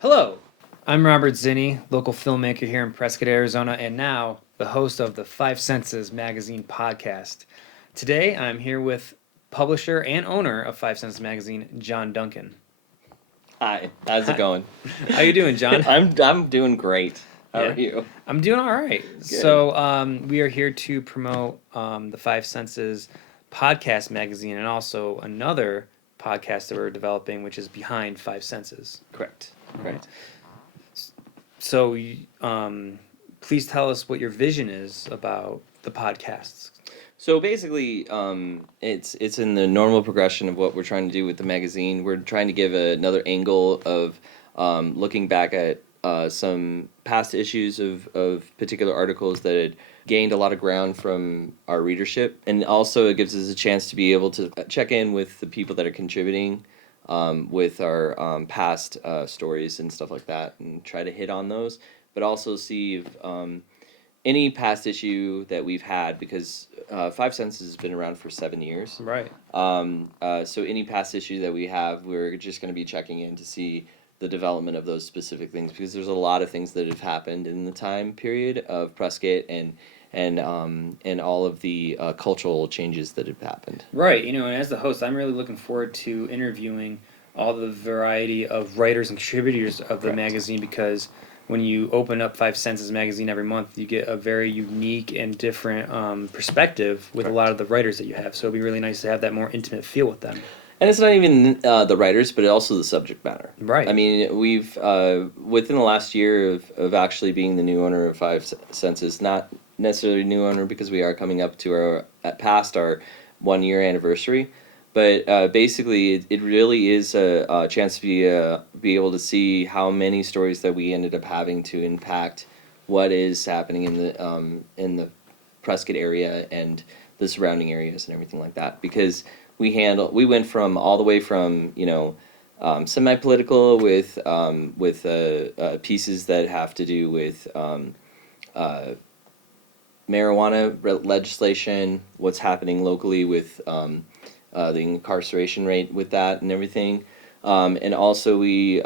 Hello, I'm Robert Zinni, local filmmaker here in Prescott, Arizona, and now the host of the 5enses magazine podcast. Today I'm here with publisher and owner of 5enses magazine, John Duncan. Hi, how's it Hi. going? How you doing, John? I'm doing great. How Yeah, are you? I'm doing all right. Good. We are here to promote the 5enses podcast magazine and also another podcast that we're developing, which is Behind 5enses. Correct. Correct. So, please tell us what your vision is about the podcasts. So basically, it's in the normal progression of what we're trying to do with the magazine. We're trying to give another angle of looking back at some past issues of particular articles that had gained a lot of ground from our readership, and also it gives us a chance to be able to check in with the people that are contributing with our past stories and stuff like that, and try to hit on those, but also see if any past issue that we've had, because 5enses has been around for 7 years. Right. So any past issue that we have, we're just going to be checking in to see the development of those specific things, because there's a lot of things that have happened in the time period of Prescott and all of the cultural changes that have happened. Right. And as the host, I'm really looking forward to interviewing all the variety of writers and contributors of the Correct. magazine, because when you open up 5enses magazine every month, you get a very unique and different perspective with a lot of the writers that you have. So it'd be really nice to have that more intimate feel with them. And it's not even the writers, but also the subject matter. Right. I mean, we've within the last year of actually being the new owner of 5enses, not necessarily new owner because we are coming up to our past our 1 year anniversary, but basically it really is a chance to be able to see how many stories that we ended up having to impact what is happening in the Prescott area and the surrounding areas and everything like that, because we went from all the way from semi-political with pieces that have to do with uh, marijuana legislation, what's happening locally with the incarceration rate with that and everything, and also we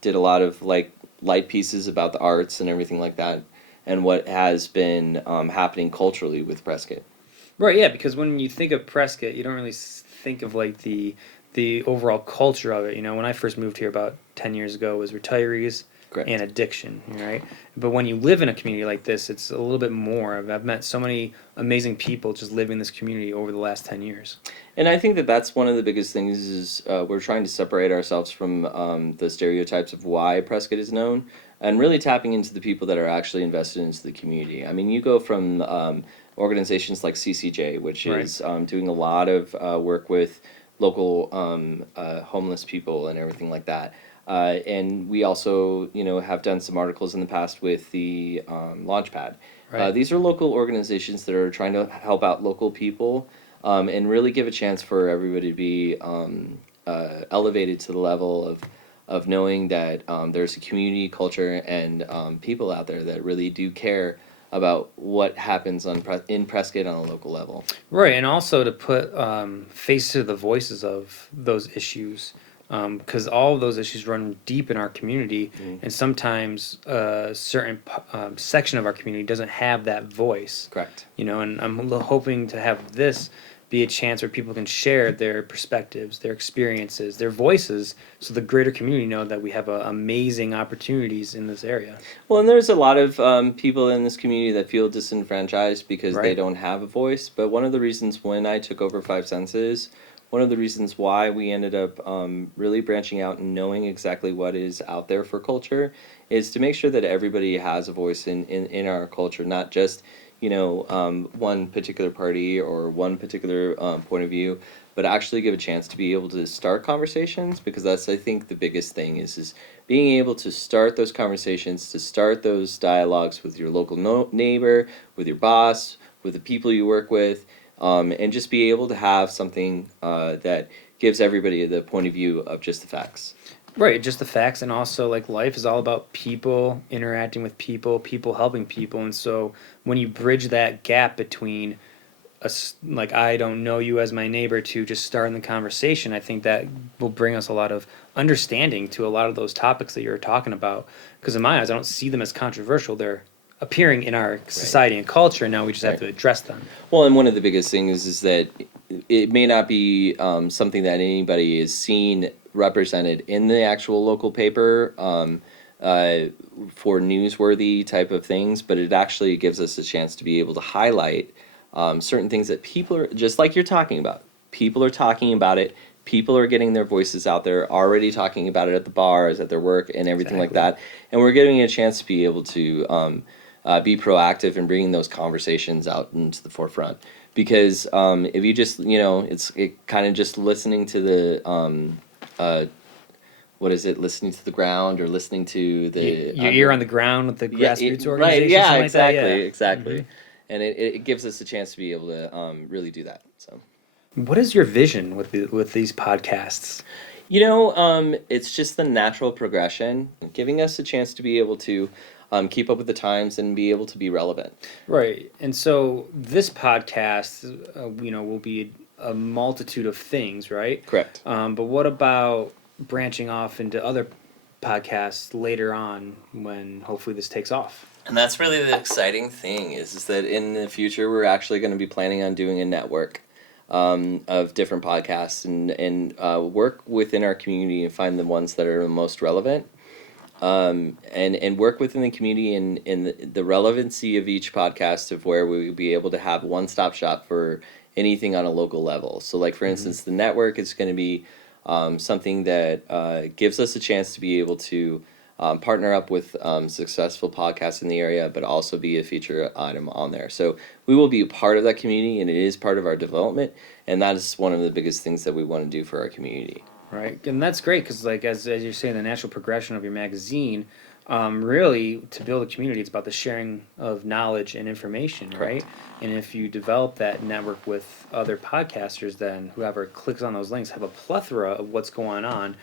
did a lot of light pieces about the arts and everything like that, and what has been happening culturally with Prescott. Right, yeah, because when you think of Prescott, you don't really think of like the overall culture of it. When I first moved here about 10 years ago, it was retirees Correct. and addiction, right? But when you live in a community like this, it's a little bit more. I've met so many amazing people just living in this community over the last 10 years. And I think that that's one of the biggest things is we're trying to separate ourselves from the stereotypes of why Prescott is known, and really tapping into the people that are actually invested into the community. I mean, you go from organizations like CCJ, which is doing a lot of work with local homeless people and everything like that. And we also, have done some articles in the past with the Launchpad. Right. These are local organizations that are trying to help out local people and really give a chance for everybody to be elevated to the level of knowing that there's a community, culture, and people out there that really do care about what happens in Prescott on a local level. Right, and also to put face to the voices of those issues, because all of those issues run deep in our community, and sometimes a certain section of our community doesn't have that voice. Correct. And I'm hoping to have this be a chance where people can share their perspectives, their experiences, their voices, so the greater community know that we have amazing opportunities in this area. Well, and there's a lot of people in this community that feel disenfranchised because they Right. don't have a voice. But one of the reasons when I took over 5enses, one of the reasons why we ended up really branching out and knowing exactly what is out there for culture is to make sure that everybody has a voice in our culture, not just one particular party or one particular point of view, but actually give a chance to be able to start conversations, because that's, I think, the biggest thing is being able to start those conversations, to start those dialogues with your local neighbor, with your boss, with the people you work with, and just be able to have something that gives everybody the point of view of just the facts. Right, just the facts, and also like life is all about people interacting with people, people helping people, and so when you bridge that gap between like I don't know you as my neighbor to just start in the conversation. I think that will bring us a lot of understanding to a lot of those topics that you're talking about. Because in my eyes, I don't see them as controversial. They're appearing in our society and culture. Now we just have to address them. Well, and one of the biggest things is that it may not be something that anybody is seen represented in the actual local paper for newsworthy type of things, but it actually gives us a chance to be able to highlight certain things that people are, just like you're talking about, people are talking about it. People are getting their voices out there, already talking about it at the bars, at their work, and everything like that. And we're getting a chance to be able to be proactive in bringing those conversations out into the forefront. Because if you just, it kind of just listening to the, what is it, listening to the ground or listening to the... Your ear on the ground with the grassroots organization. Right, yeah, exactly, like that, exactly. Mm-hmm. And it gives us a chance to be able to really do that, so... What is your vision with these podcasts? It's just the natural progression, giving us a chance to be able to keep up with the times and be able to be relevant. Right. And so this podcast, will be a multitude of things, right? Correct. But what about branching off into other podcasts later on when hopefully this takes off? And that's really the exciting thing is that in the future we're actually going to be planning on doing a network of different podcasts and work within our community and find the ones that are the most relevant and work within the community in the relevancy of each podcast of where we would be able to have one-stop shop for anything on a local level. So like, for instance, the network is going to be something that gives us a chance to be able to partner up with successful podcasts in the area, but also be a feature item on there. So we will be a part of that community, and it is part of our development, and that is one of the biggest things that we want to do for our community. Right, and that's great because, like, as you're saying, the natural progression of your magazine, really, to build a community, it's about the sharing of knowledge and information, right? Correct. And if you develop that network with other podcasters, then whoever clicks on those links have a plethora of what's going on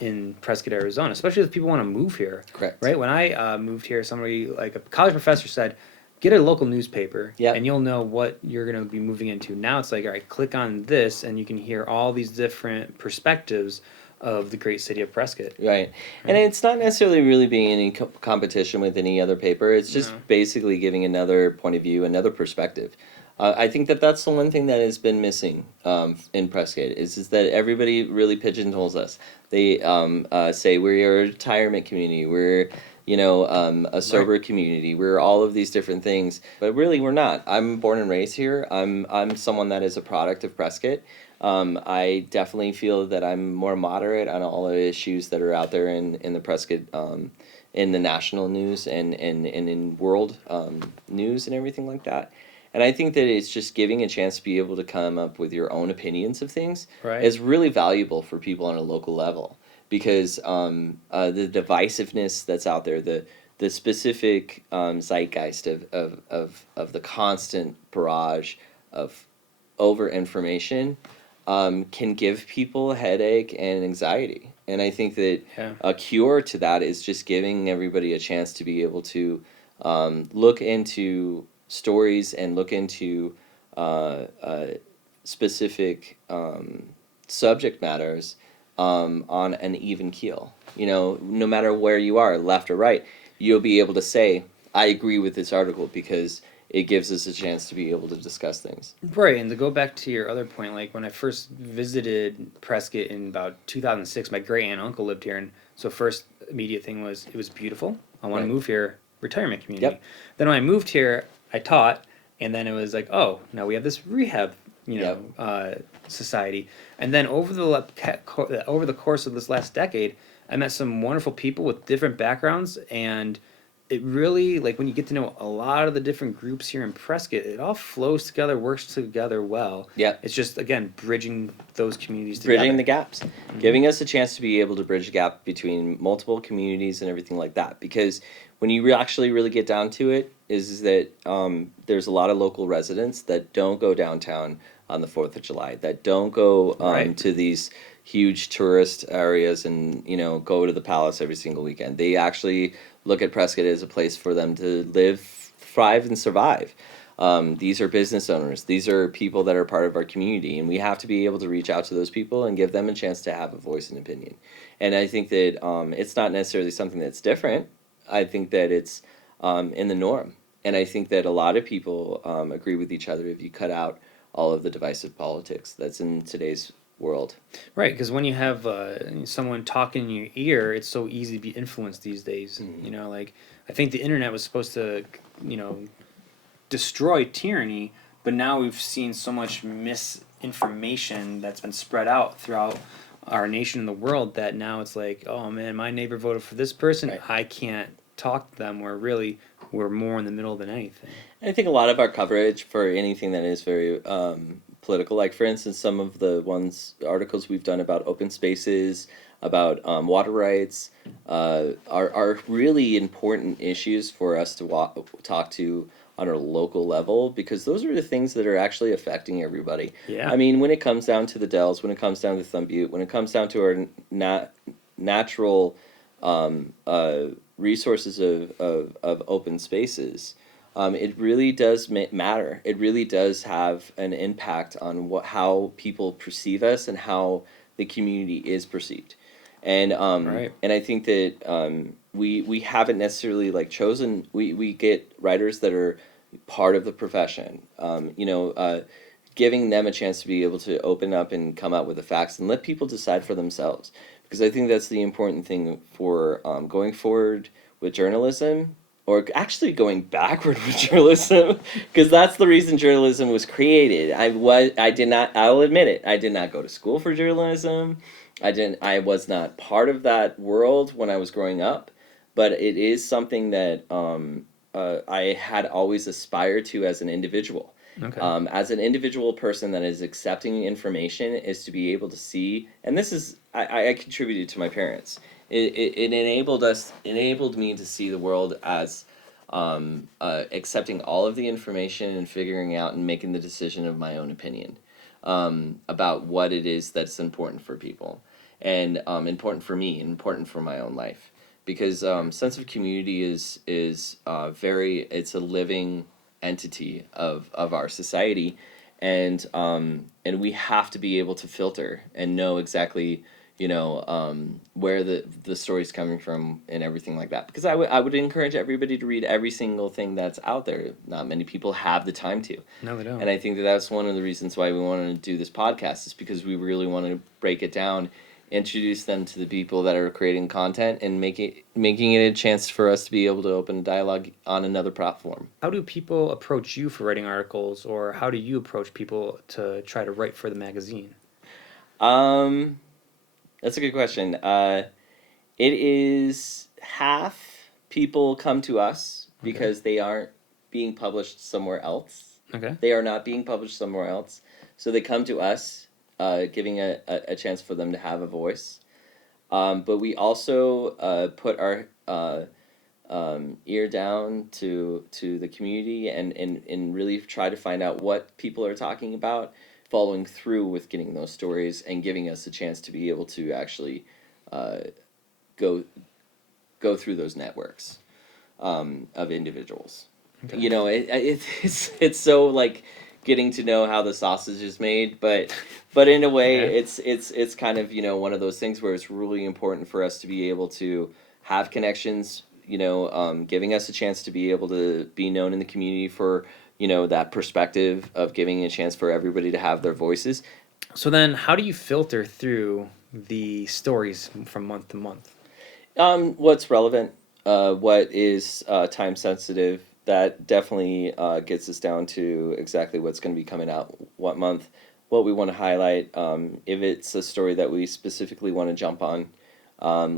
in Prescott, Arizona, especially if people want to move here. Correct. Right? When I moved here, somebody, like a college professor said, get a local newspaper, and you'll know what you're going to be moving into. Now it's like, all right, click on this, and you can hear all these different perspectives of the great city of Prescott. Right. And it's not necessarily really being in competition with any other paper. It's just basically giving another point of view, another perspective. I think that's the one thing that has been missing in Prescott is that everybody really pigeonholes us. They say we're a retirement community, we're a sober community, we're all of these different things, but really we're not. I'm born and raised here. I'm someone that is a product of Prescott. I definitely feel that I'm more moderate on all the issues that are out there in the Prescott, in the national news and in world news and everything like that. And I think that it's just giving a chance to be able to come up with your own opinions of things is really valuable for people on a local level. Because the divisiveness that's out there, the specific zeitgeist of the constant barrage of over information can give people a headache and anxiety. And I think that a cure to that is just giving everybody a chance to be able to look into stories and look into specific subject matters on an even keel. No matter where you are, left or right, you'll be able to say, I agree with this article because it gives us a chance to be able to discuss things. Right, and to go back to your other point, like when I first visited Prescott in about 2006, my great aunt and uncle lived here, and so first immediate thing was it was beautiful. I want to move here, retirement community. Then when I moved here, I taught, and then it was like, oh, now we have this rehab, society. And then over the course of this last decade, I met some wonderful people with different backgrounds, and it really, like, when you get to know a lot of the different groups here in Prescott, it all flows together, works together well. Yeah. It's just, again, bridging those communities together. Bridging the gaps. Giving us a chance to be able to bridge the gap between multiple communities and everything like that. Because when you actually really get down to it, is that there's a lot of local residents that don't go downtown on the 4th of July, that don't go to these huge tourist areas and, go to the palace every single weekend. They actually look at Prescott as a place for them to live, thrive, and survive. These are business owners. These are people that are part of our community, and we have to be able to reach out to those people and give them a chance to have a voice and opinion. And I think that it's not necessarily something that's different. I think that it's in the norm. And I think that a lot of people agree with each other if you cut out all of the divisive politics that's in today's world. Right, because when you have someone talking in your ear, it's so easy to be influenced these days. You know, like I think the internet was supposed to, you know, destroy tyranny, but now we've seen so much misinformation that's been spread out throughout our nation and the world that now it's like, oh man, my neighbor voted for this person, Right. I can't talk to them. Where really we're more in the middle than anything. I think a lot of our coverage for anything that is very political, like for instance, some of the articles we've done about open spaces, about water rights, are really important issues for us to talk to on a local level, because those are the things that are actually affecting everybody. Yeah. I mean, when it comes down to the Dells, when it comes down to Thumb Butte, when it comes down to our natural resources of open spaces, it really does matter. It really does have an impact on how people perceive us and how the community is perceived. Right. And I think that we haven't necessarily like chosen. We get writers that are part of the profession. Giving them a chance to be able to open up and come out with the facts and let people decide for themselves. Because I think that's the important thing for going forward with journalism, or actually going backward with journalism, because that's the reason journalism was created. I did not, I'll admit it, I did not go to school for journalism. I was not part of that world when I was growing up, but it is something that I had always aspired to as an individual. Okay. As an individual person that is accepting information, is to be able to see, and this is, I contributed to my parents. It enabled me to see the world as accepting all of the information and figuring out and making the decision of my own opinion about what it is that's important for people, and important for me and important for my own life. Because sense of community is it's a living entity of our society, and we have to be able to filter and know exactly, where the story's coming from and everything like that. Because I would encourage everybody to read every single thing that's out there. Not many people have the time to. No, they don't. And I think that that's one of the reasons why we wanted to do this podcast, is because we really want to break it down, introduce them to the people that are creating content, and making it a chance for us to be able to open a dialogue on another platform. How do people approach you for writing articles, or how do you approach people to try to write for the magazine? That's a good question. It is half people come to us because they aren't being published somewhere else. Okay. They are not being published somewhere else, so they come to us, giving a chance for them to have a voice. But we also put our ear down to the community, and really try to find out what people are talking about, following through with getting those stories and giving us a chance to be able to actually go through those networks of individuals. Okay. It's so like getting to know how the sausage is made, but in a way, Yeah. it's kind of one of those things where it's really important for us to be able to have connections, giving us a chance to be able to be known in the community for that perspective of giving a chance for everybody to have their voices. So then, how do you filter through the stories from month to month? What's relevant, what is time sensitive. That definitely gets us down to exactly what's going to be coming out what month, what we want to highlight. If it's a story that we specifically want to jump on,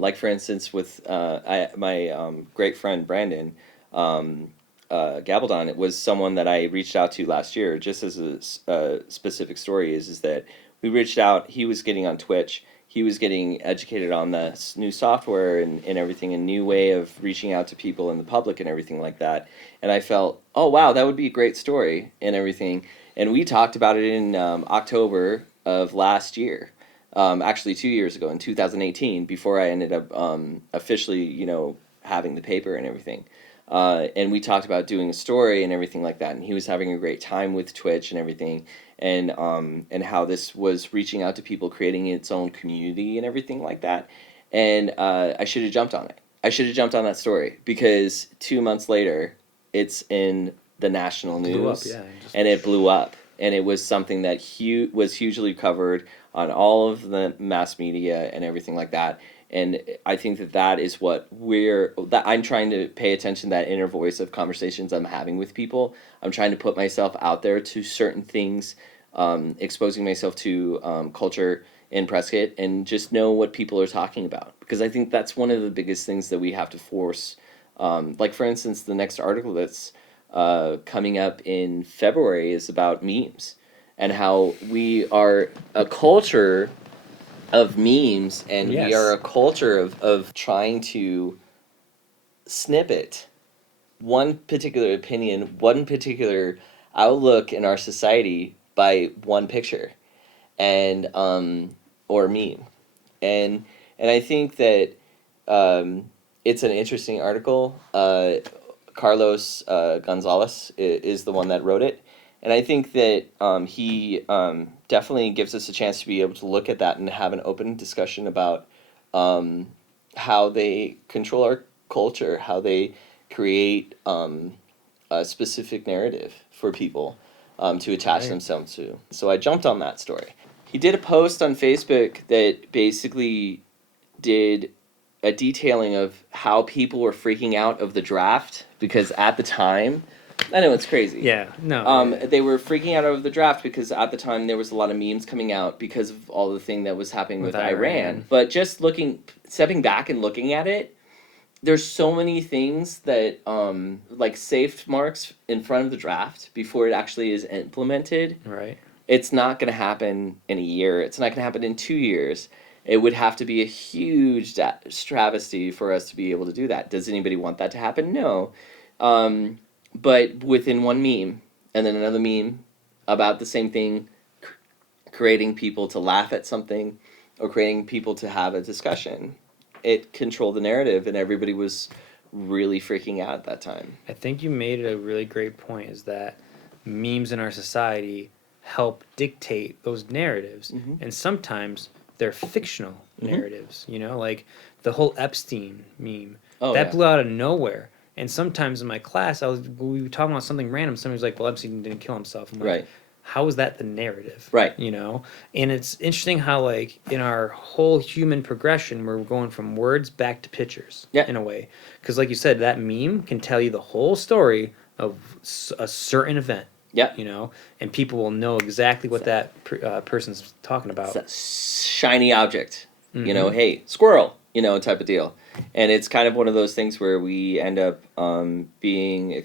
like for instance with my great friend Brandon Gabaldon, it was someone that I reached out to last year, just as a specific story is that we reached out. He was getting on Twitch. He was getting educated on the new software and everything, a new way of reaching out to people in the public and everything like that. And I felt, oh wow, that would be a great story and everything. And we talked about it in October of last year, actually 2 years ago in 2018, before I ended up officially, having the paper and everything. And we talked about doing a story and everything like that. And he was having a great time with Twitch and everything, and how this was reaching out to people, creating its own community and everything like that. And I should have jumped on it. I should have jumped on that story, because 2 months later, it's in the national Blew up, news, yeah. and it blew up, and it was something that was hugely covered on all of the mass media and everything like that. And I think that that is what that I'm trying to pay attention to, that inner voice of conversations I'm having with people. I'm trying to put myself out there to certain things, exposing myself to culture in Prescott, and just know what people are talking about, because I think that's one of the biggest things that we have to force. Like, for instance, the next article that's coming up in February is about memes, and how we are a culture of memes, and we are Yes. a culture of trying to snippet one particular opinion, one particular outlook in our society by one picture, and or meme. And I think that it's an interesting article. Carlos Gonzalez is the one that wrote it, and I think that he definitely gives us a chance to be able to look at that and have an open discussion about um, how they control our culture, how they create a specific narrative for people to attach Right. themselves to. So I jumped on that story. He did a post on Facebook that basically did a detailing of how people were freaking out of the draft, because at the time, I know it's crazy. Yeah. No. Yeah. They were freaking out of the draft because at the time there was a lot of memes coming out because of all the thing that was happening with Iran. But just stepping back and looking at it, there's so many things that like safe marks in front of the draft before it actually is implemented. Right. It's not going to happen in a year. It's not going to happen in 2 years. It would have to be a huge travesty for us to be able to do that. Does anybody want that to happen? No. But within one meme, and then another meme about the same thing, creating people to laugh at something, or creating people to have a discussion, it controlled the narrative, and everybody was really freaking out at that time. I think you made it a really great point, is that memes in our society help dictate those narratives. Mm-hmm. And sometimes they're fictional Mm-hmm. narratives, like the whole Epstein meme. Oh, that yeah. blew out of nowhere. And sometimes in my class, we were talking about something random. Somebody was like, well, Epstein didn't kill himself. I'm like, Right. how is that the narrative? Right. And it's interesting how, like, in our whole human progression, we're going from words back to pictures. Yeah. In a way, because like you said, that meme can tell you the whole story of a certain event. Yeah. And people will know exactly what that person's talking about. It's a shiny object. Mhm. Hey, squirrel, type of deal. And it's kind of one of those things where we end up being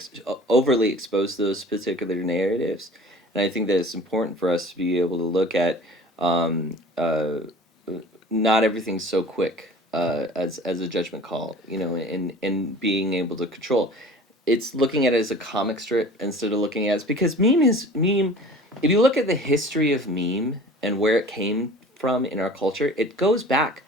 overly exposed to those particular narratives. And I think that it's important for us to be able to look at not everything's so quick as a judgment call, and being able to control. It's looking at it as a comic strip instead of looking at it, because meme. If you look at the history of meme and where it came from in our culture, it goes back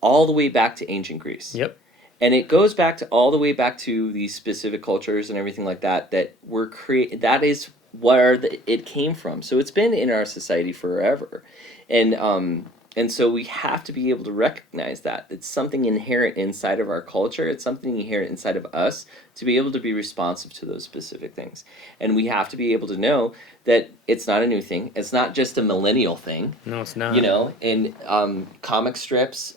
all the way back to ancient Greece. Yep. And it goes back to all the way back to these specific cultures and everything like that were created. That is where it came from. So it's been in our society forever, and so we have to be able to recognize that it's something inherent inside of our culture. It's something inherent inside of us to be able to be responsive to those specific things, and we have to be able to know that it's not a new thing. It's not just a millennial thing. No, it's not. And comic strips,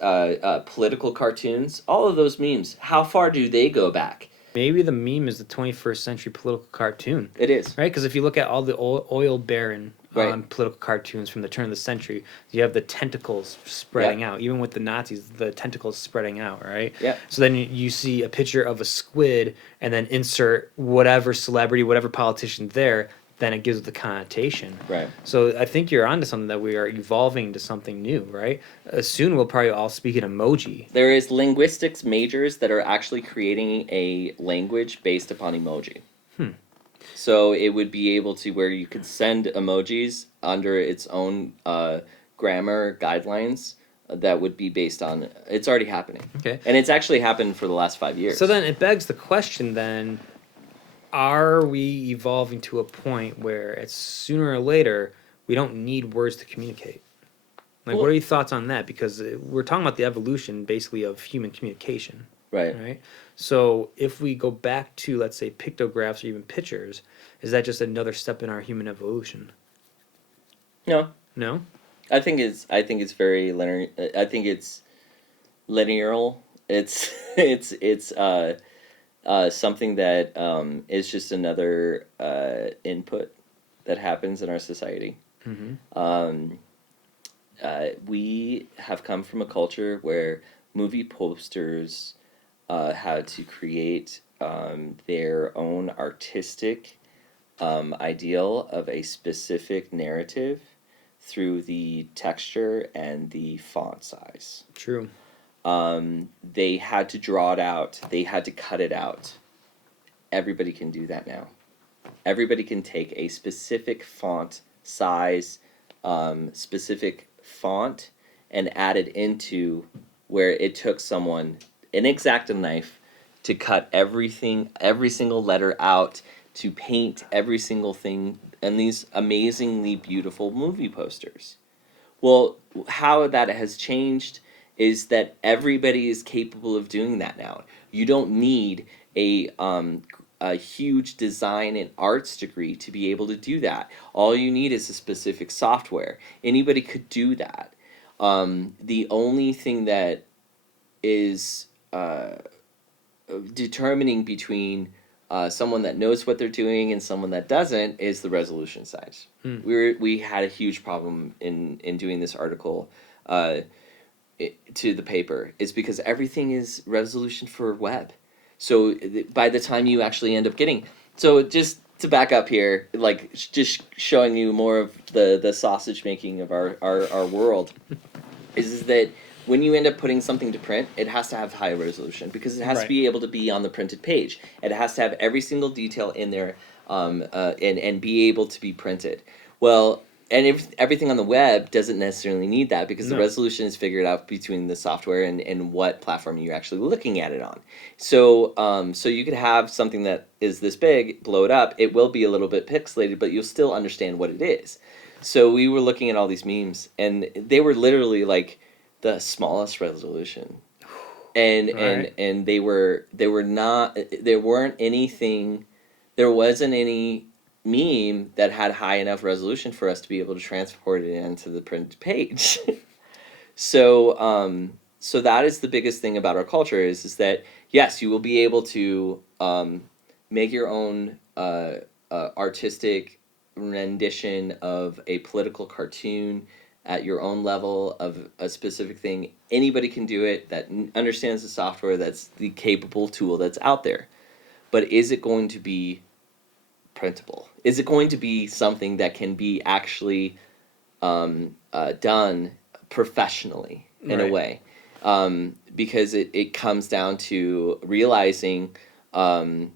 political cartoons, all of those memes, how far do they go back? Maybe the meme is the 21st century political cartoon. It is. Right? Because if you look at all the oil baron Right. political cartoons from the turn of the century, you have the tentacles spreading out. Even with the Nazis, the tentacles spreading out, right? Yeah. So then you see a picture of a squid, and then insert whatever celebrity, whatever politician there, then it gives it the connotation. Right. So I think you're onto something, that we are evolving to something new, right? Soon we'll probably all speak in emoji. There is linguistics majors that are actually creating a language based upon emoji. So it would be able to, where you could send emojis under its own grammar guidelines, that would be based on, it's already happening. Okay. And it's actually happened for the last 5 years. So then it begs the question then, are we evolving to a point where it's sooner or later we don't need words to communicate? Like, what are your thoughts on that? Because we're talking about the evolution, basically, of human communication. Right. Right? So if we go back to, let's say, pictographs or even pictures, is that just another step in our human evolution? No. No? I think it's very linear. I think it's linear. It's something that is just another input that happens in our society. Mm-hmm. We have come from a culture where movie posters had to create their own artistic ideal of a specific narrative through the texture and the font size. True. They had to draw it out. They had to cut it out. Everybody can do that now. Everybody can take a specific font size, specific font, and add it into where it took someone an X-Acto knife to cut everything, every single letter out, to paint every single thing, and these amazingly beautiful movie posters. Well, how that has changed is that everybody is capable of doing that now. You don't need a huge design and arts degree to be able to do that. All you need is a specific software. Anybody could do that. The only thing that is determining between someone that knows what they're doing and someone that doesn't is the resolution size. We had a huge problem in doing this article to the paper. It's because everything is resolution for web. So by the time you actually end up getting, so just to back up here, like just showing you more of the sausage making of our world, is that when you end up putting something to print, it has to have high resolution because it has to be able to be on the printed page. It has to have every single detail in there, and be able to be printed. Well, and everything on the web doesn't necessarily need that because the resolution is figured out between the software and what platform you're actually looking at it on. So so you could have something that is this big, blow it up. It will be a little bit pixelated, but you'll still understand what it is. So we were looking at all these memes, and they were literally like the smallest resolution, and they were not, there weren't anything, there wasn't any meme that had high enough resolution for us to be able to transport it into the printed page. So so that is the biggest thing about our culture is that yes, you will be able to make your own artistic rendition of a political cartoon at your own level of a specific thing. Anybody can do it that understands the software, that's the capable tool that's out there. But is it going to be printable? Is it going to be something that can be actually done professionally in a way? Because it comes down to realizing that's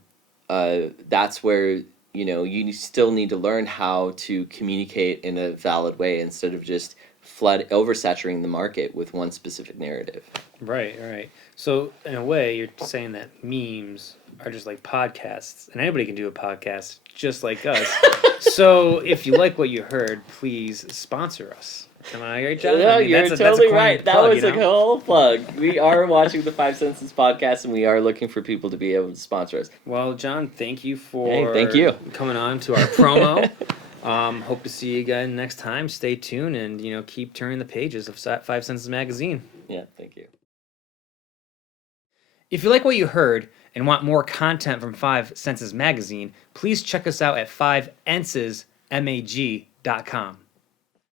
where you still need to learn how to communicate in a valid way instead of just oversaturating the market with one specific narrative. Right. So in a way, you're saying that memes are just like podcasts, and anybody can do a podcast just like us. So if you like what you heard, please sponsor us. Am I right, John? No, I mean, you're that's totally a right. That plug, was a whole plug. We are watching the 5enses podcast, and we are looking for people to be able to sponsor us. Well, John, thank you for thank you. coming on to our promo. Hope to see you again next time. Stay tuned and keep turning the pages of 5enses magazine. Yeah, thank you. If you like what you heard and want more content from 5enses magazine, please check us out at 5ensesmag.com.